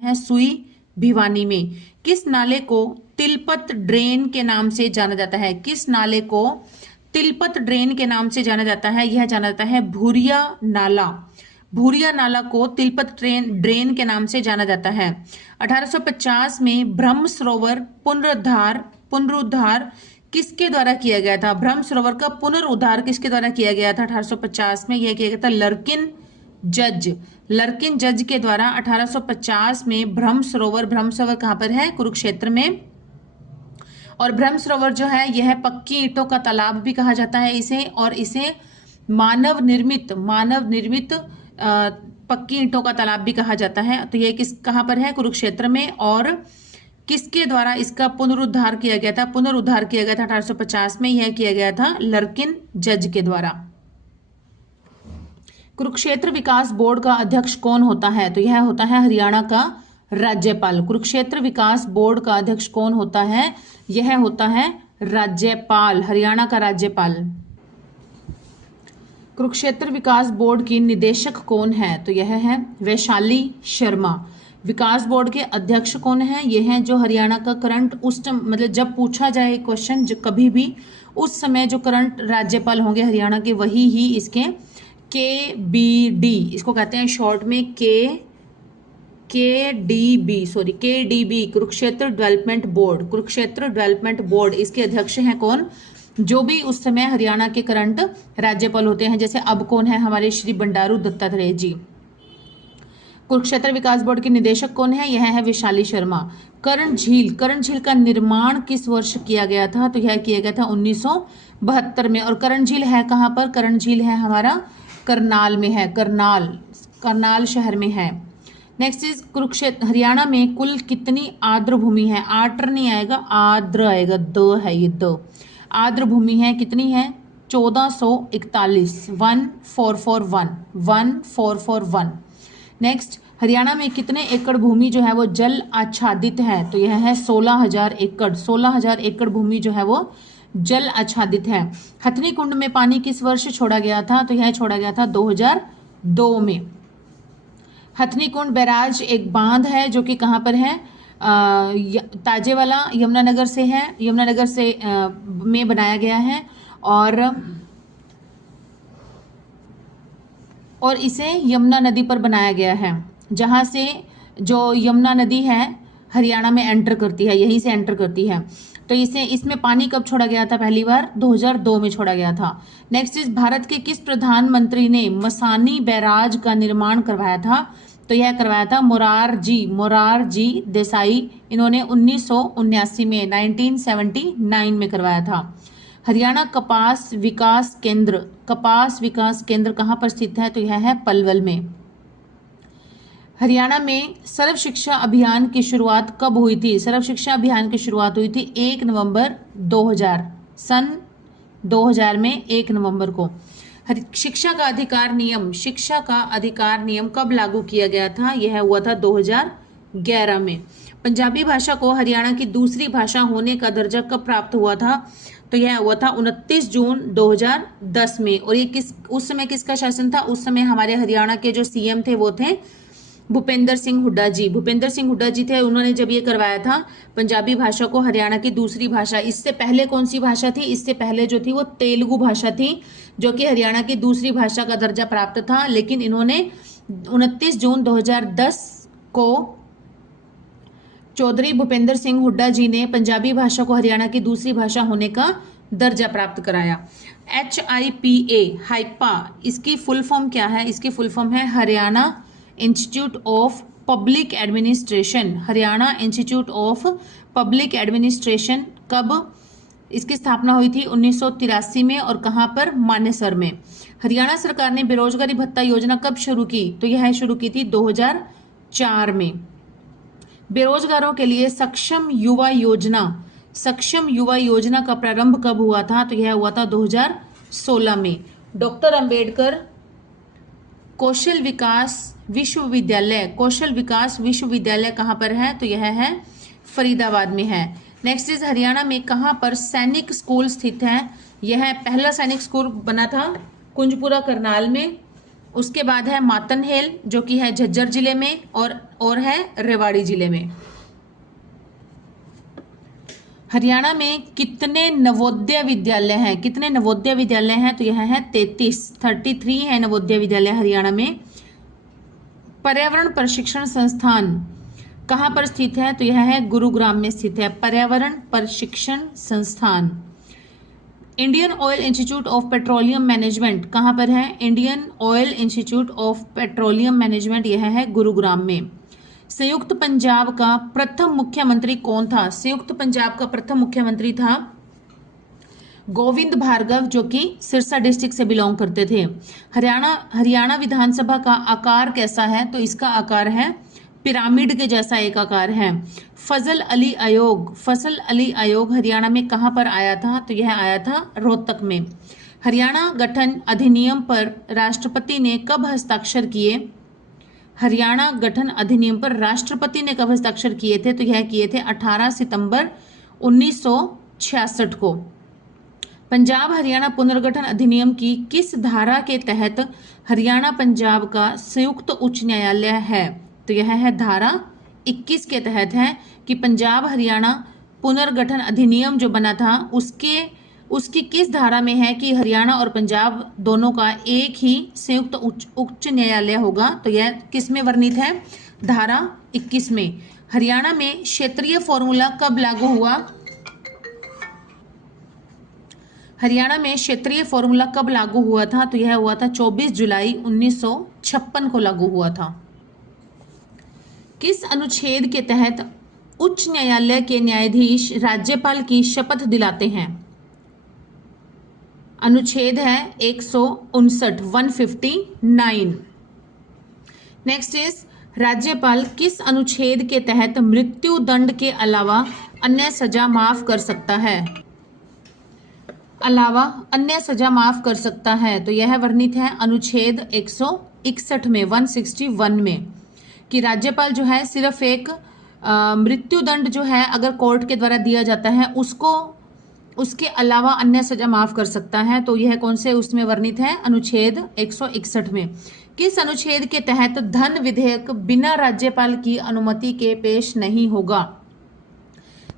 है सुई भिवानी में। किस नाले को तिलपत ड्रेन के नाम से जाना जाता है? किस नाले को तिलपत ड्रेन के नाम से जाना जाता है? यह जाना जाता है भूरिया नाला। भूरिया नाला को तिलपत ड्रेन के नाम से जाना जाता है। 1850 में ब्रह्म सरोवर पुनरुद्धार किसके द्वारा किया गया था? ब्रह्म सरोवर का पुनरुद्धार किसके द्वारा किया गया था 1850 में? यह किया गया था लर्किन जज के द्वारा 1850 में ब्रह्म सरोवर कहां पर है? कुरुक्षेत्र में। और ब्रह्म सरोवर जो है यह पक्की ईंटों का तालाब भी कहा जाता है इसे, और इसे मानव निर्मित पक्की ईंटों का तालाब भी कहा जाता है। तो यह कहां पर है? कुरुक्षेत्र में। और किसके द्वारा इसका पुनरुद्धार किया गया था? 1850 में यह किया गया था लर्किन जज के द्वारा। कुरुक्षेत्र विकास बोर्ड का अध्यक्ष कौन होता है? तो यह होता है हरियाणा का राज्यपाल। कुरुक्षेत्र विकास बोर्ड का अध्यक्ष कौन होता है? यह होता है राज्यपाल, हरियाणा का राज्यपाल। कुरुक्षेत्र विकास बोर्ड की निदेशक कौन है? तो यह है वैशाली शर्मा। विकास बोर्ड के अध्यक्ष कौन है? यह है जो हरियाणा का करंट मतलब जब पूछा जाए क्वेश्चन कभी भी, उस समय जो करंट राज्यपाल होंगे हरियाणा के वही ही इसके KBD इसको कहते हैं शॉर्ट में KDB कुरुक्षेत्र डेवलपमेंट बोर्ड इसके अध्यक्ष हैं कौन? जो भी उस समय हरियाणा के करंट राज्यपाल होते हैं। जैसे अब कौन है? हमारे श्री बंडारू दत्तात्रेय जी। कुरुक्षेत्र विकास बोर्ड के निदेशक कौन है? यह है वैशाली शर्मा। कर्ण झील का निर्माण किस वर्ष किया गया था? तो यह किया गया था 1972 में। और कर्ण झील है कहां पर? कर्ण झील है हमारा करनाल में है, करनाल शहर में है। नेक्स्ट इज कुरुक्षेत्र हरियाणा में कुल कितनी आर्द्र भूमि है? आर्द्र नहीं आएगा, आर्द्र आएगा, द है ये द। आर्द्र भूमि है कितनी है? 1441 1441। नेक्स्ट हरियाणा में कितने एकड़ भूमि जो है वो जल आच्छादित है? तो यह है 16,000 एकड़। 16,000 एकड़ भूमि जो है वो जल आच्छादित है। हथनी कुंड में पानी किस वर्ष छोड़ा गया था? तो यह छोड़ा गया था 2002 में। हथनी कुंड बैराज एक बांध है जो कि कहां पर है? ताजेवाला यमुनानगर से है, यमुनानगर से में बनाया गया है। और इसे यमुना नदी पर बनाया गया है, जहां से जो यमुना नदी है हरियाणा में एंटर करती है, यहीं से एंटर करती है। तो इसमें पानी कब छोड़ा गया था? पहली बार 2002 में छोड़ा गया था। नेक्स्ट इज भारत के किस प्रधानमंत्री ने मसानी बैराज का निर्माण करवाया था? तो यह करवाया था मोरारजी देसाई। इन्होंने 1979 में 1979 में करवाया था। हरियाणा कपास विकास केंद्र कहां पर स्थित है? तो यह है पलवल में। हरियाणा में सर्व शिक्षा अभियान की शुरुआत कब हुई थी? सर्व शिक्षा अभियान की शुरुआत हुई थी 1 नवंबर 2000, सन 2000 में 1 नवंबर को। शिक्षा का अधिकार नियम कब लागू किया गया था? यह हुआ था 2011 में। पंजाबी भाषा को हरियाणा की दूसरी भाषा होने का दर्जा कब प्राप्त हुआ था? तो यह हुआ था 29 जून 2010 में। और ये उस समय किसका शासन था? उस समय हमारे हरियाणा के जो CM थे वो थे भूपेंद्र सिंह हुड्डा जी थे। उन्होंने जब ये करवाया था पंजाबी भाषा को हरियाणा की दूसरी भाषा। इससे पहले कौन सी भाषा थी? इससे पहले जो थी वो तेलुगु भाषा थी, जो कि हरियाणा की दूसरी भाषा का दर्जा प्राप्त था। लेकिन इन्होंने 29 जून 2010 को चौधरी भूपेंद्र सिंह हुड्डा जी ने पंजाबी भाषा को हरियाणा की दूसरी भाषा होने का दर्जा प्राप्त कराया। हाइपा इसकी फुल फॉर्म क्या है? इसकी फुल फॉर्म है Haryana institute of public administration. Haryana institute of public administration कब इसकी स्थापना हुई थी? 1983 में। और कहां पर? मानेसर में। हरियाणा सरकार ने बेरोजगारी भत्ता योजना कब शुरू की? तो यह शुरू की थी 2004 में। बेरोजगारों के लिए सक्षम युवा योजना का प्रारंभ कब हुआ था? तो यह हुआ था 2016 में। डॉक्टर अंबेडकर कौशल विकास विश्वविद्यालय कहां पर है? तो यह है फरीदाबाद में है। नेक्स्ट इज हरियाणा में कहां पर सैनिक स्कूल स्थित है? यह पहला सैनिक स्कूल बना था कुंजपुरा करनाल में। उसके बाद है मातनहेल जो कि है झज्जर जिले में और है रेवाड़ी जिले में। हरियाणा में कितने नवोदय विद्यालय हैं? कितने नवोदय विद्यालय हैं? तो यह है 33 है नवोदय विद्यालय हरियाणा में। पर्यावरण प्रशिक्षण संस्थान कहाँ पर स्थित है? तो यह है गुरुग्राम में स्थित है पर्यावरण प्रशिक्षण संस्थान। Indian oil institute of petroleum management कहाँ पर है? Indian oil institute of petroleum management यह है गुरुग्राम में। संयुक्त पंजाब का प्रथम मुख्यमंत्री कौन था? संयुक्त पंजाब का प्रथम मुख्यमंत्री था गोविंद भार्गव जो कि सिरसा डिस्ट्रिक्ट से बिलोंग करते थे। हरियाणा विधानसभा का आकार कैसा है? तो इसका आकार है पिरामिड के जैसा एक आकार है। फजल अली आयोग हरियाणा में कहां पर आया था? तो यह आया था रोहतक में। हरियाणा गठन अधिनियम पर राष्ट्रपति ने कब हस्ताक्षर किए? हरियाणा गठन अधिनियम पर राष्ट्रपति ने कब हस्ताक्षर किए थे? तो यह किए थे 18 सितंबर 1966 को। पंजाब हरियाणा पुनर्गठन अधिनियम की किस धारा के तहत हरियाणा पंजाब का संयुक्त उच्च न्यायालय है? तो यह है धारा 21 के तहत है कि पंजाब हरियाणा पुनर्गठन अधिनियम जो बना था उसकी किस धारा में है कि हरियाणा और पंजाब दोनों का एक ही संयुक्त उच्च न्यायालय होगा? तो यह किस में वर्णित है? धारा 21 में। हरियाणा में क्षेत्रीय फॉर्मूला कब लागू हुआ? हरियाणा में क्षेत्रीय फॉर्मूला कब लागू हुआ था? तो यह हुआ था 24 जुलाई 1956 को लागू हुआ था। किस अनुच्छेद के तहत उच्च न्यायालय के न्यायाधीश राज्यपाल की शपथ दिलाते हैं? अनुच्छेद है 159। नेक्स्ट इज राज्यपाल किस अनुच्छेद के तहत मृत्यु दंड के अलावा अन्य सजा माफ कर सकता है? तो यह वर्णित है अनुच्छेद 161 में 161 में कि राज्यपाल जो है सिर्फ एक मृत्यु दंड जो है अगर कोर्ट के द्वारा दिया जाता है उसके अलावा अन्य सजा माफ कर सकता है। तो यह कौन से उसमें वर्णित है? अनुच्छेद 161 में। किस अनुच्छेद के तहत धन विधेयक बिना राज्यपाल की अनुमति के पेश नहीं होगा?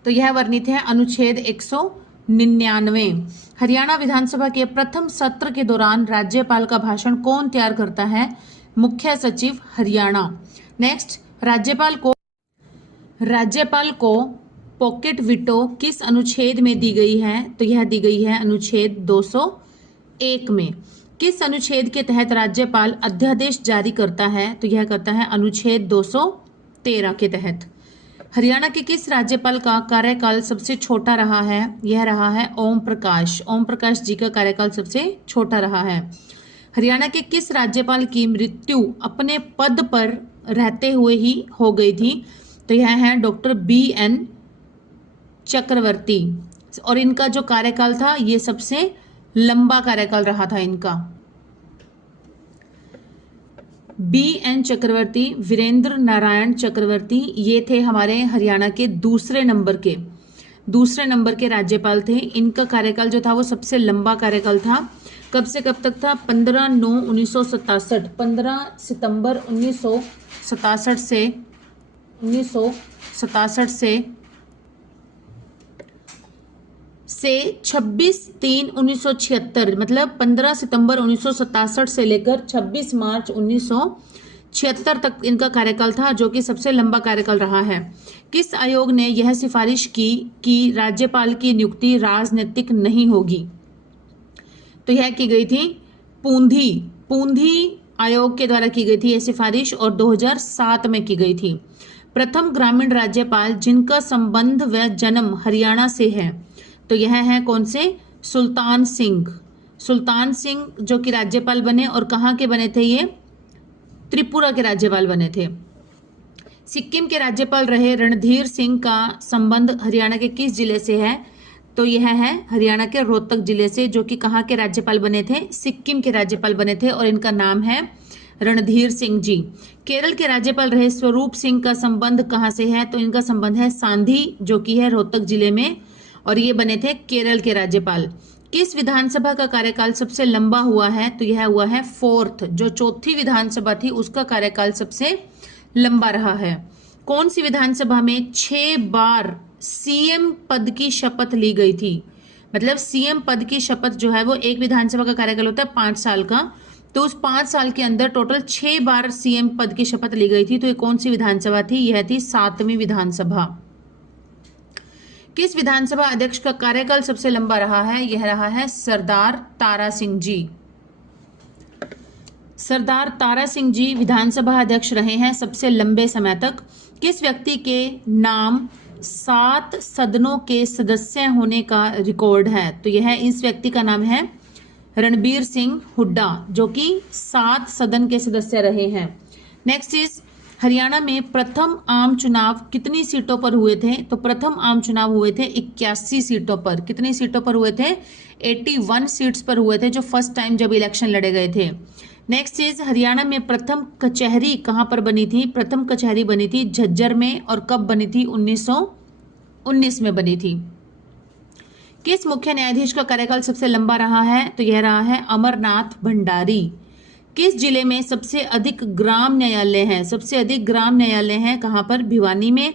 तो यह वर्णित है अनुच्छेद 199। हरियाणा विधानसभा के प्रथम सत्र के दौरान राज्यपाल का भाषण कौन तैयार करता है? मुख्य सचिव हरियाणा। नेक्स्ट, राज्यपाल को पॉकेट वीटो किस अनुच्छेद में दी गई है? तो यह दी गई है अनुच्छेद 201 में। किस अनुच्छेद के तहत राज्यपाल अध्यादेश जारी करता है? तो यह करता है अनुच्छेद 213 के तहत। हरियाणा के किस राज्यपाल का कार्यकाल सबसे छोटा रहा है? यह रहा है ओम प्रकाश जी का कार्यकाल सबसे छोटा रहा है। हरियाणा के किस राज्यपाल की मृत्यु अपने पद पर रहते हुए ही हो गई थी? तो यह है डॉक्टर BN चक्रवर्ती, और इनका जो कार्यकाल था ये सबसे लंबा कार्यकाल रहा था इनका। BN चक्रवर्ती, वीरेंद्र नारायण चक्रवर्ती, ये थे हमारे हरियाणा के दूसरे नंबर के राज्यपाल थे। इनका कार्यकाल जो था वो सबसे लंबा कार्यकाल था। कब से कब तक था? 15/9/1967, 15 सितंबर 1967 से 26/3/1976, मतलब 15 सितंबर 1967 से लेकर 26 मार्च 1976 तक इनका कार्यकाल था, जो कि सबसे लंबा कार्यकाल रहा है। किस आयोग ने यह सिफारिश की कि राज्यपाल की नियुक्ति राजनीतिक नहीं होगी? तो यह की गई थी पूंधी आयोग के द्वारा की गई थी यह सिफारिश, और 2007 में की गई थी। प्रथम ग्रामीण राज्यपाल जिनका संबंध व जन्म हरियाणा से है, तो यह है कौन से? सुल्तान सिंह जो कि राज्यपाल बने, और कहाँ के बने थे ये? त्रिपुरा के राज्यपाल बने थे। सिक्किम के राज्यपाल रहे रणधीर सिंह का संबंध हरियाणा के किस जिले से है? तो यह है हरियाणा के रोहतक जिले से, जो कि कहाँ के राज्यपाल बने थे? सिक्किम के राज्यपाल बने थे, और इनका नाम है रणधीर सिंह जी। केरल के राज्यपाल रहे स्वरूप सिंह का संबंध कहाँ से है? तो इनका संबंध है सांधी, जो कि है रोहतक जिले में, और ये बने थे केरल के राज्यपाल। किस विधानसभा का कार्यकाल सबसे लंबा हुआ है? तो यह हुआ है फोर्थ, जो चौथी विधानसभा थी उसका कार्यकाल सबसे लंबा रहा है। कौन सी विधानसभा में 6 बार सीएम पद की शपथ ली गई थी? मतलब सीएम पद की शपथ जो है वो एक विधानसभा का कार्यकाल होता है 5 साल का, तो उस 5 साल के अंदर टोटल 6 बार सीएम पद की शपथ ली गई थी। तो ये कौन सी विधानसभा थी? यह थी 7वीं विधानसभा। किस विधानसभा अध्यक्ष का कार्यकाल सबसे लंबा रहा है? यह रहा है सरदार तारा सिंह जी। सरदार तारा सिंह जी विधानसभा अध्यक्ष रहे हैं सबसे लंबे समय तक। किस व्यक्ति के नाम 7 सदनों के सदस्य होने का रिकॉर्ड है? तो यह इस व्यक्ति का नाम है रणबीर सिंह हुड्डा, जो कि 7 सदन के सदस्य रहे हैं। नेक्स्ट इज हरियाणा में प्रथम आम चुनाव कितनी सीटों पर हुए थे? तो प्रथम आम चुनाव हुए थे 81 सीटों पर। कितनी सीटों पर हुए थे? 81 सीट्स पर हुए थे, जो फर्स्ट टाइम जब इलेक्शन लड़े गए थे। नेक्स्ट इज हरियाणा में प्रथम कचहरी कहां पर बनी थी? प्रथम कचहरी बनी थी झज्जर में, और कब बनी थी? 1919 में बनी थी। किस मुख्य न्यायाधीश का कार्यकाल सबसे लंबा रहा है? तो यह रहा है अमरनाथ भंडारी। किस जिले में सबसे अधिक ग्राम न्यायालय हैं? सबसे अधिक ग्राम न्यायालय हैं कहां पर? भिवानी में।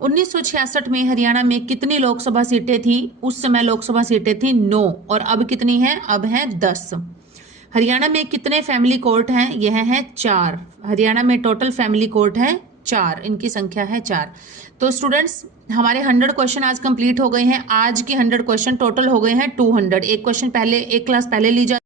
1966 में हरियाणा में कितनी लोकसभा सीटें थी? उस समय लोकसभा सीटें थी 9, और अब कितनी हैं? अब हैं 10। हरियाणा में कितने फैमिली कोर्ट हैं? यह है 4। हरियाणा में टोटल फैमिली कोर्ट है 4, इनकी संख्या है 4। तो स्टूडेंट्स हमारे 100 क्वेश्चन आज कंप्लीट हो गए हैं। आज के 100 क्वेश्चन टोटल हो गए हैं 200। एक क्वेश्चन पहले, एक क्लास पहले ली जा